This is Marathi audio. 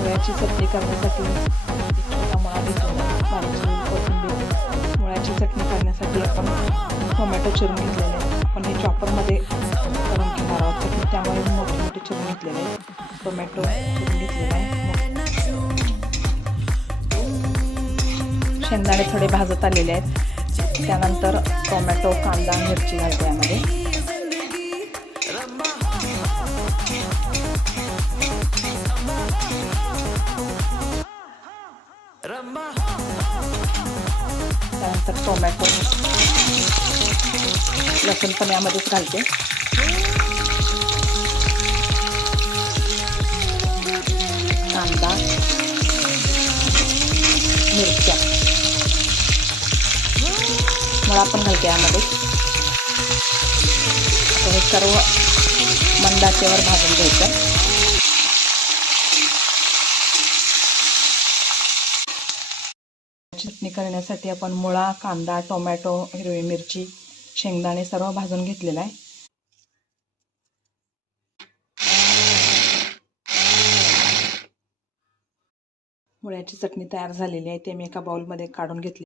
मुळ्याची चटणी करण्यासाठी एक छोटा मुळा घेतलेला आहे, बारीक चिरून कोथिंबीर. मुळ्याची चटणी करण्यासाठी आपण टोमॅटो चिरून घेतलेले आहे. आपण हे चॉपरमध्ये करून घेणार आहोत चटणी, त्यामुळे मोठे मोठे चिरून घेतलेले आहे. टोमॅटो चिरून घेतलेला आहे. शेंगदाणे थोडे भाजत आलेले आहेत. त्यानंतर टोमॅटो, कांदा, मिरची घालते यामध्ये. त्यानंतर टोमॅटो, लसूण पण यामध्येच घालते. कांदा, मिरच्या, मुळा पण घालते यामध्ये. हे सर्व मंद आचेवर भाजून घ्यायचं. चटणी करण्यासाठी आपण मुळा, कांदा, टोमॅटो, हिरवी मिरची, शेंगदाणे सर्व भाजून घेतलेला आहे. मुळ्याची चटणी तयार झालेली आहे. ते मी एका बाउलमध्ये काढून घेतली.